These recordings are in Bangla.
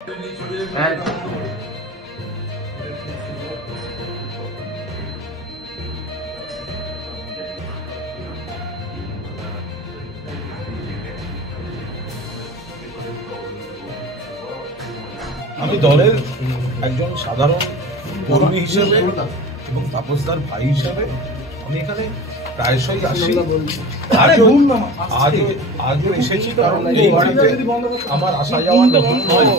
আমি দলের একজন সাধারণ কর্মী হিসেবে এবং তাপসদার ভাই হিসেবে আমি এখানে প্রায়শই আসি। আজও এসেছি কারণ এই বাড়িতে আমার আসা যাওয়া নয়।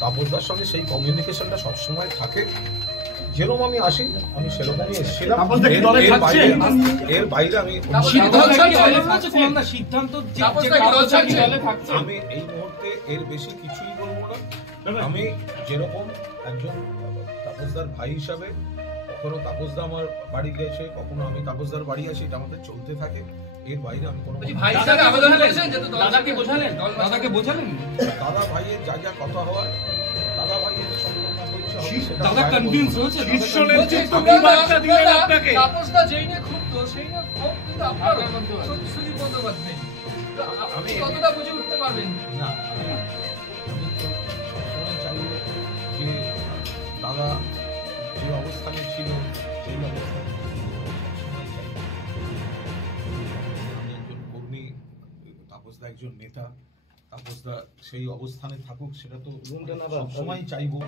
তাপসদার সঙ্গে সেই কমিউনিকেশনটা সবসময় থাকে। যেরকম আমি আসি আমি সেরকমই এসেছিলাম। এর বাইরে আমি এই মুহূর্তে এর বেশি কিছুই বলবো না। আমি যেরকম একজন তাপসদার ভাই হিসাবে কখনো তাপসদা আমার বাড়ি গেছে, কখনো আমি তাপসদার বাড়ি আসি, এটা আমাদের চলতে থাকে। এর বাইরে আমি কোনো দাদা ভাইয়ের যা যা কথা হওয়ার, দাদা ভাইয়ের সম্পর্ক দাদা যে অবস্থানে ছিল সেই অবস্থানে আমি একজন কর্মী, তাপসদা একজন নেতা, তাপসদা সেই অবস্থানে থাকুক সেটা তো সবসময় চাইবো।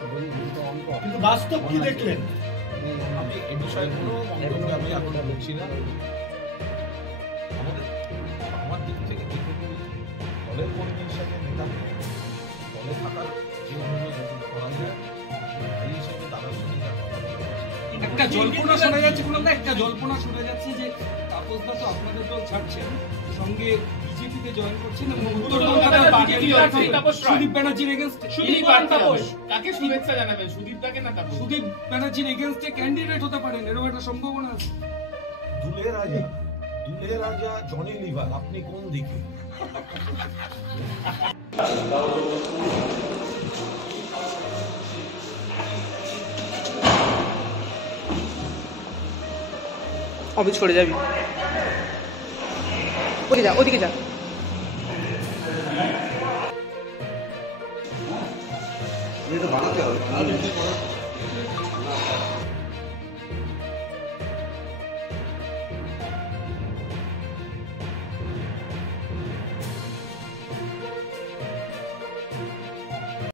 কিন্তু বাস্তব কি দেখলেন? আমি এ বিষয়ে কোনো মন্তব্য আমি এখন বলছি না। আমার দিক থেকে যেটুকু দলের কর্মী হিসাবে নেতা দলে থাকার যে অনুরোধ করা যায় এই হিসেবে তাদের সঙ্গে একটা জল্পনা শোনা যাচ্ছে, একটা জল্পনা শোনা যাচ্ছে যে তাপসদা তো আপনাদের দল ছাড়ছেন, সঙ্গে বিজেপিতে জয়েন করছেন এবং উত্তর কলকাতার সুদীপ ব্যানার্জির এগেইনস্টে কাকে শুভেচ্ছা জানাবেন? সুদীপ দাকে না তাপস? সুদীপ ব্যানার্জির এগেইনস্টে ক্যান্ডিডেট হতে পারেন, এরকম একটা সম্ভাবনা আছে। দুলে রাজা জনি লিভার, আপনি কোন দিকে? অফিস করে যাবি, ওদিকে যা, ওদিকে যা। বানাতে হবে।